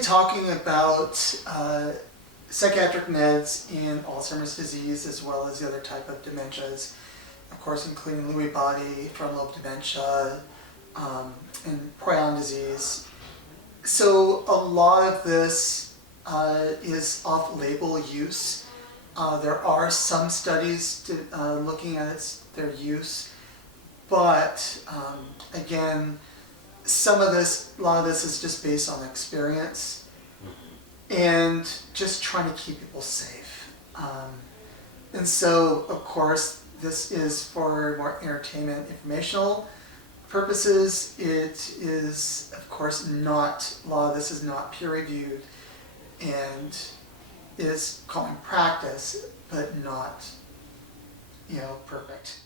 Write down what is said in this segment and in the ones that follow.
talking about psychiatric meds in Alzheimer's disease as well as the other type of dementias, of course including Lewy body, frontal lobe dementia, and prion disease. So a lot of this is off-label use. There are some studies looking at their use, but again, a lot of this is just based on experience and just trying to keep people safe. And so, of course, this is for more entertainment, informational purposes. It is, of course, not, a lot of this is not peer-reviewed and is common practice, but not, perfect.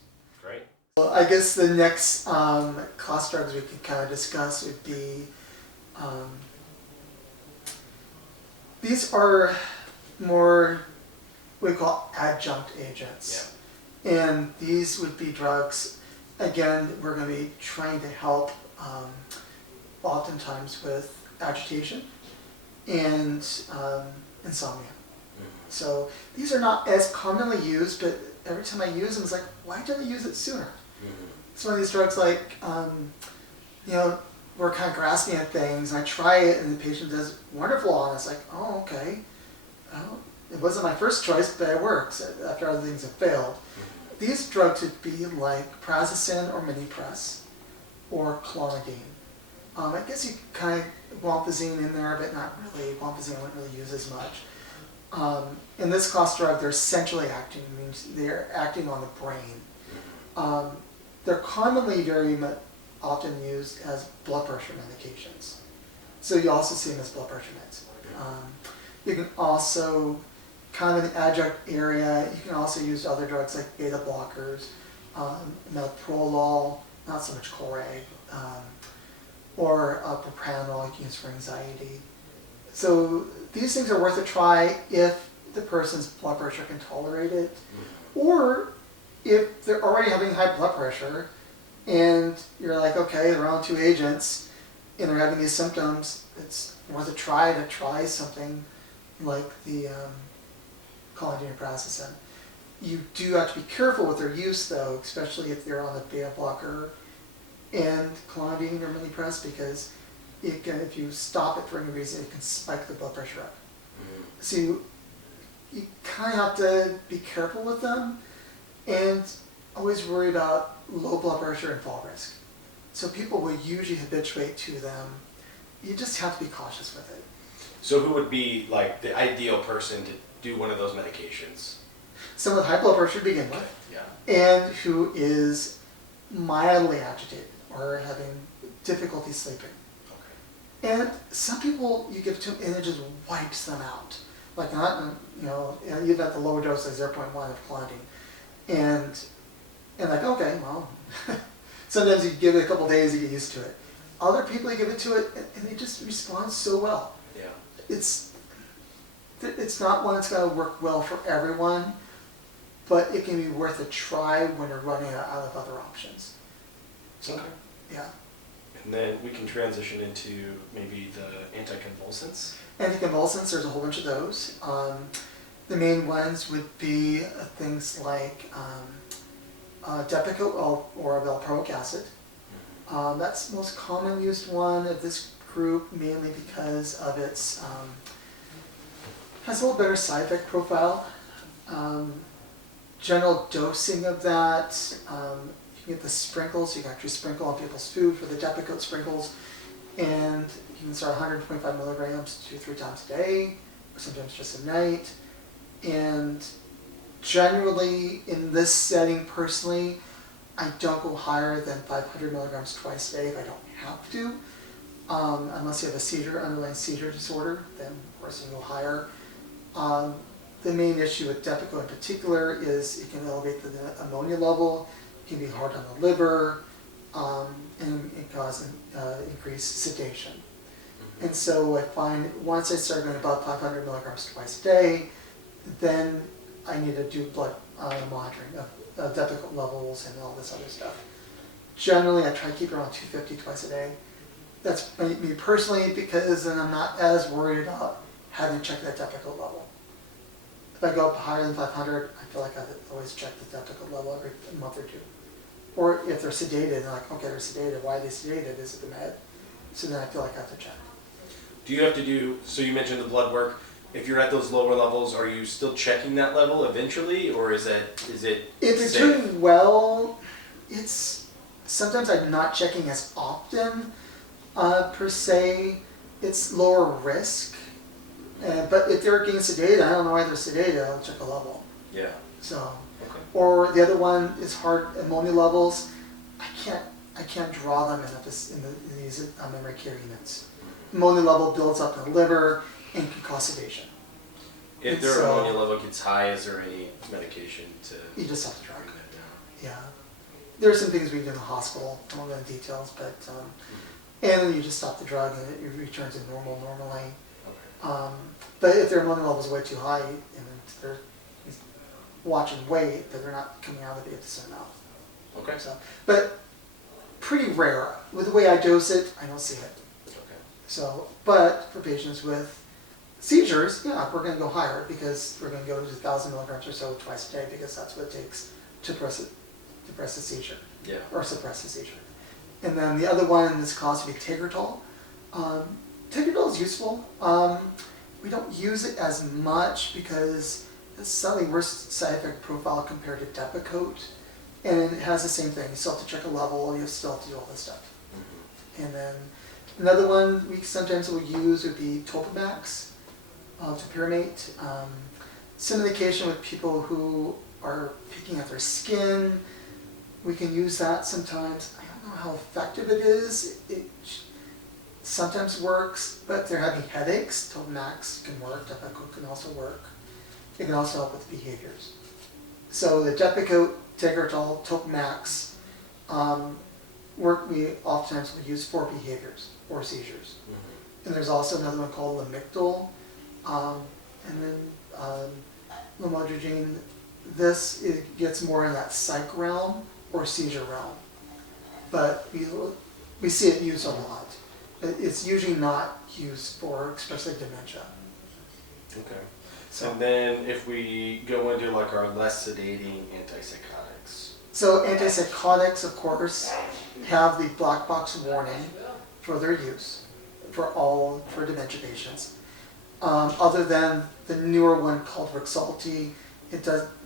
Great. Well, I guess the next class drugs we could kind of discuss would be, these are more what we call adjunct agents. Yeah. And these would be drugs, again, we're going to be trying to help oftentimes with agitation and insomnia. So these are not as commonly used, but every time I use them, it's like, why didn't I use it sooner? It's one of these drugs like, we're kind of grasping at things, and I try it, and the patient does wonderful on it. It's like, oh, okay. Well, it wasn't my first choice, but it works after other things have failed. These drugs would be like prazosin or Minipress or Clonidine. I guess you kind of guanfazine in there, but not really. Guanfazine I wouldn't really use as much. In this class drug, they're centrally acting, means they're acting on the brain. They're commonly very often used as blood pressure medications. So you also see them as blood pressure meds. You can also, kind of in the adjunct area, you can also use other drugs like beta blockers, metoprolol, not so much Coreg, or propranolol you can use for anxiety. So these things are worth a try if the person's blood pressure can tolerate it, or if they're already having high blood pressure and you're like, okay, they're on 2 agents and they're having these symptoms, it's worth a try to try something like the Clonidine or prazosin. You do have to be careful with their use though, especially if they're on a beta blocker and Clonidine or Minipress, because it can, if you stop it for any reason, it can spike the blood pressure up. So you kind of have to be careful with them and always worry about low blood pressure and fall risk. So people will usually habituate to them. You just have to be cautious with it. So who would be like the ideal person to do one of those medications? Someone with high blood pressure to begin with, and who is mildly agitated or having difficulty sleeping. Okay. And some people you give to them and it just wipes them out. Like not, you've got the lower dose like 0.1 of Clonidine, and like, okay, well, sometimes you give it a couple days, you get used to it. Other people you give it to it and they just respond so well. Yeah. It's not one that's going to work well for everyone, but it can be worth a try when you're running out of other options. So, okay. Yeah. And then we can transition into maybe the anticonvulsants. Anticonvulsants, there's a whole bunch of those. The main ones would be things like Depakote or valproic acid. That's the most common used one of this group, mainly because of its has a little better side effect profile. General dosing of that, you can get the sprinkles, you can actually sprinkle on people's food for the Depakote sprinkles, and you can start 125 milligrams 2-3 times a day, or sometimes just at night. And generally, in this setting personally, I don't go higher than 500 milligrams twice a day if I don't have to. Unless you have a underlying seizure disorder, then of course you go higher. The main issue with Depakote in particular is it can elevate the ammonia level, it can be hard on the liver, and it causes increased sedation. And so I find once I start going above 500 milligrams twice a day, then I need to do blood monitoring of Depakote levels and all this other stuff. Generally, I try to keep around 250 twice a day. That's me personally, because then I'm not as worried about having to check that Depakote level. If I go up higher than 500, I feel like I always check the Depakote level every month or two. Or if they're sedated, they're like, okay, they're sedated. Why are they sedated? Is it the med? So then I feel like I have to check. Do you have to do, so you mentioned the blood work. If you're at those lower levels, are you still checking that level eventually, or is it If they're safe? doing well, it's sometimes I'm not checking as often per se. It's lower risk. But if they're getting sedated, I don't know why they're sedated, I'll check a level. Yeah. So, Okay. or the other one is heart ammonia levels. I can't draw them in these memory care units. Ammonia level builds up in the liver and can cause sedation. If their ammonia level gets high, is there any medication to? You just have to drug. bring that down? Yeah. There are some things we do in the hospital. I won't go into details, but and then you just stop the drug and it returns to normal normally. Okay. But if their ammonia level is way too high and they're watching weight, that they're not coming out of it at the same mouth. Okay. So, but pretty rare. With the way I dose it, I don't see it. Okay. So, but for patients with seizures, yeah, we're going to go higher because we're going to go to 1,000 milligrams or so twice a day because that's what it takes to depress a seizure. Yeah. Or suppress a seizure. And then the other one is caused to be Tegretol. Tegretol is useful. We don't use it as much because it's slightly worse side effect profile compared to Depakote. And it has the same thing. You still have to check a level, you still have to do all this stuff. Mm-hmm. And then another one we sometimes will use would be Topamax, topiramate. Some medication with people who are picking at their skin. We can use that sometimes. I don't know how effective it is. It sometimes works, but if they're having headaches, Topamax can work. Depakote can also work. It can also help with behaviors. So the Depakote, Tegretol, Topamax we oftentimes will use for behaviors or seizures. Mm-hmm. And there's also another one called Lamictal, and then lamotrigine. It gets more in that psych realm or seizure realm, but we see it used a lot. It's usually not used for especially dementia. Okay. So, And then if we go into like our less sedating antipsychotics. so antipsychotics, of course, have the black box warning for their use for dementia patients. Other than the newer one called Rexulti,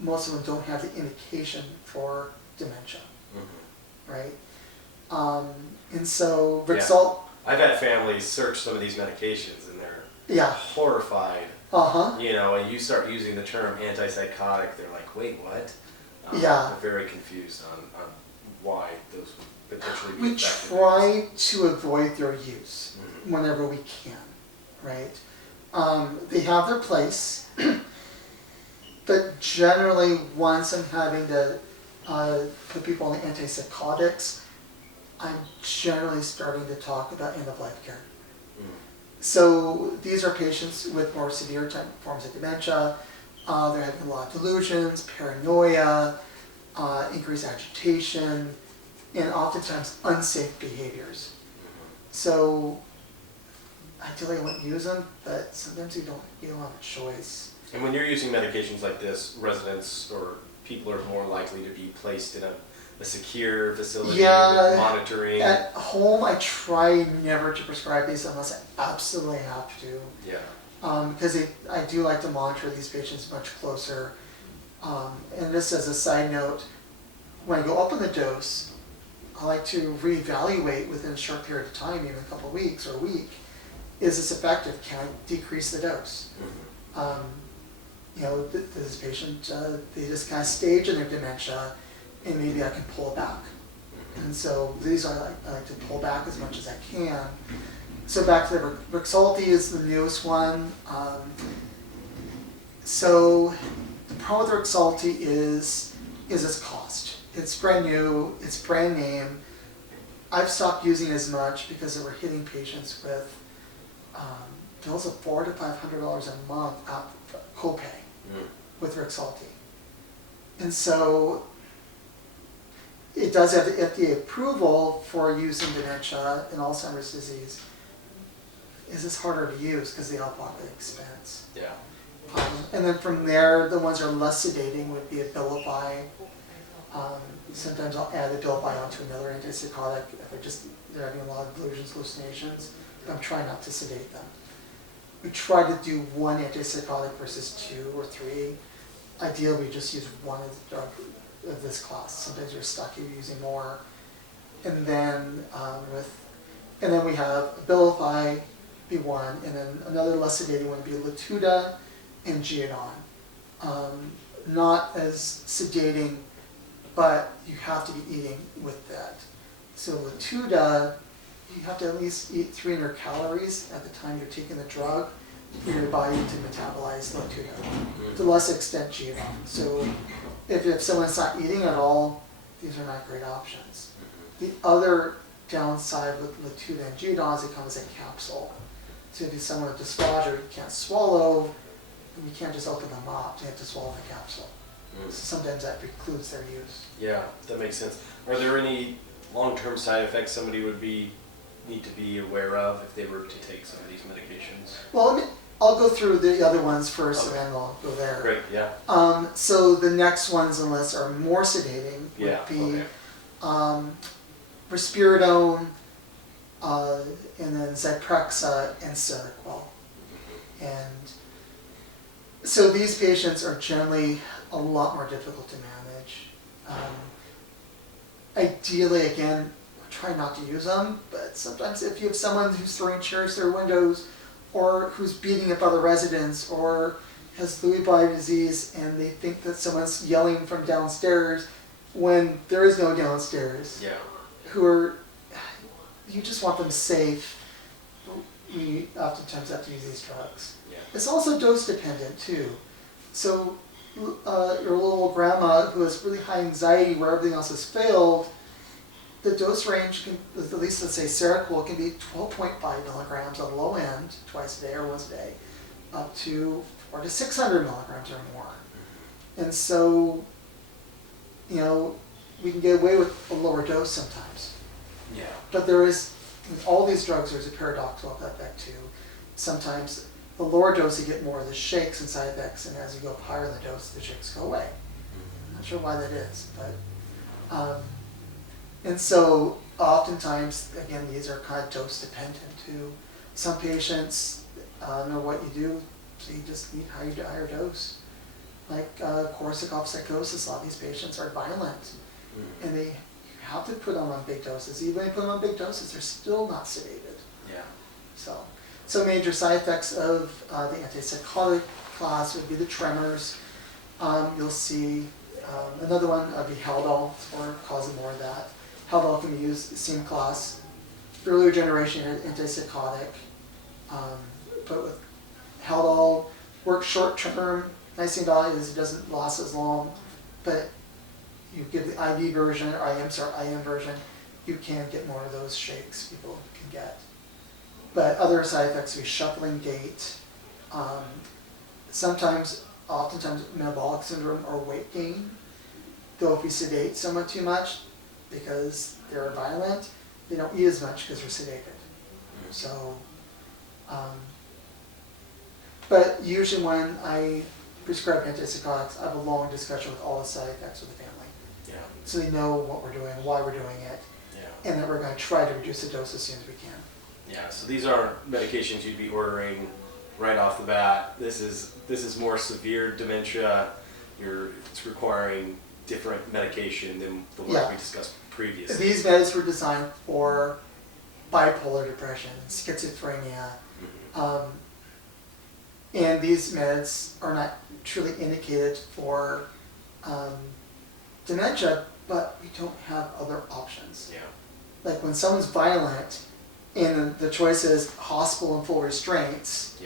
most of them don't have the indication for dementia, Mm-hmm. right? And so Rexult, I've had families search some of these medications and they're yeah, horrified. uh-huh. And you start using the term antipsychotic, they're like, wait, what? Yeah. They're very confused on why those would potentially be We effective. try to avoid their use Mm-hmm. whenever we can, right? They have their place, but generally once I'm having to put people on the antipsychotics, I'm generally starting to talk about end-of-life care. Mm-hmm. So these are patients with more severe type forms of dementia. They're having a lot of delusions, paranoia, increased agitation, and oftentimes unsafe behaviors. So ideally I wouldn't use them, but sometimes you don't have a choice. And when you're using medications like this, residents or people are more likely to be placed in a secure facility Yeah, with monitoring. At home I try never to prescribe these unless I absolutely have to. Yeah. Because I do like to monitor these patients much closer. And this as a side note, when I go up on the dose, I like to reevaluate within a short period of time, even a couple of weeks or a week. Is this effective? Can I decrease the dose? Mm-hmm. This patient, they just kind of stage in their dementia, and maybe I can pull it back. And so these I like to pull back as much as I can. So back to the Rexulti is the newest one. So the problem with Rexulti is its cost. It's brand new, it's brand name. I've stopped using it as much because they were hitting patients with bills of $400 to $500 a month copay with Rexulti. And so it does have the FDA approval for use in dementia and Alzheimer's disease. Is this harder to use because they up on the expense? Yeah. And then from there, the ones that are less sedating would be Abilify. Sometimes I'll add Abilify onto another antipsychotic if they're having a lot of delusions, hallucinations. But I'm trying not to sedate them. We try to do one antipsychotic versus 2 or 3. Ideally, we just use one of this class. Sometimes you're stuck, you're using more. And then we have Abilify be one, and then another less sedating one would be Latuda and Geodon. Not as sedating, but you have to be eating with that. So Latuda, you have to at least eat 300 calories at the time you're taking the drug for your body to metabolize Latuda. To less extent Geodon. So if someone's not eating at all, these are not great options. The other downside with Latuda and Geodon is it comes in capsule. So if you're someone with dysphagia, you can't swallow, and you can't just open them up, you have to swallow the capsule. So sometimes that precludes their use. Yeah, that makes sense. Are there any long-term side effects somebody would need to be aware of if they were to take some of these medications? Well, I'll go through the other ones first, and then I'll go there. Great, yeah. So the next ones, unless are more sedating, would be Risperidone, and then Zyprexa and Seroquel. And so these patients are generally a lot more difficult to manage. Ideally, again, try not to use them, but sometimes if you have someone who's throwing chairs through windows, or who's beating up other residents, or has Lewy body disease, and they think that someone's yelling from downstairs when there is no downstairs, you just want them safe. We oftentimes have to use these drugs. Yeah. It's also dose dependent too. So your little grandma who has really high anxiety where everything else has failed, the dose range can, at least let's say Seroquel, can be 12.5 milligrams on the low end, twice a day or once a day, up to 400 to 600 milligrams or more. And so, we can get away with a lower dose sometimes. Yeah. But there is, with all these drugs, there's a paradoxical effect too. Sometimes the lower dose you get more of the shakes and side effects, and as you go up higher in the dose, the shakes go away. I'm not sure why that is, but and so oftentimes, again, these are kind of dose dependent too. Some patients know what you do, so you just need higher dose. Like Korsakoff psychosis, a lot of these patients are violent, and you have to put them on big doses. Even when you put them on big doses, they're still not sedated. Yeah. So major side effects of the antipsychotic class would be the tremors. You'll see another one would be Haldol, or causing more of that. Haldol can be used, same class, earlier generation antipsychotic, but with Haldol, works short term. Nice thing about it is it doesn't last as long, but you give the IV version, or IM version, you can get more of those shakes people can get. But other side effects would be shuffling gait, oftentimes metabolic syndrome or weight gain. Though if we sedate someone too much because they're violent, they don't eat as much because they're sedated. So, but usually when I prescribe antipsychotics, I have a long discussion with all the side effects with the family. Yeah. So they know what we're doing, why we're doing it, and that we're going to try to reduce the dose as soon as we can. Yeah, so these aren't medications you'd be ordering right off the bat. This is more severe dementia. It's requiring different medication than the ones we discussed previously. These meds were designed for bipolar depression, schizophrenia, and these meds are not truly indicated for dementia, but we don't have other options. Yeah. Like when someone's violent and the choice is hospital and full restraints,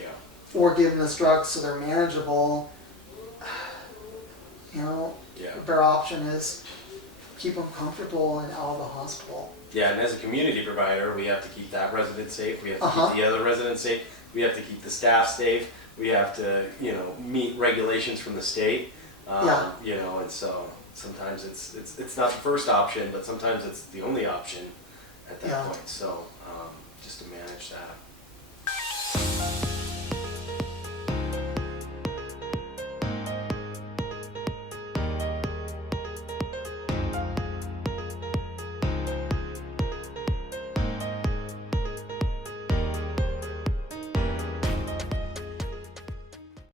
or giving us drugs so they're manageable, the better option is keep them comfortable and out of the hospital. Yeah, and as a community provider, we have to keep that resident safe. We have to keep the other residents safe. We have to keep the staff safe. We have to, meet regulations from the state. Yeah. You know, and so sometimes it's not the first option, but sometimes it's the only option at that Yeah. point. So just to manage that.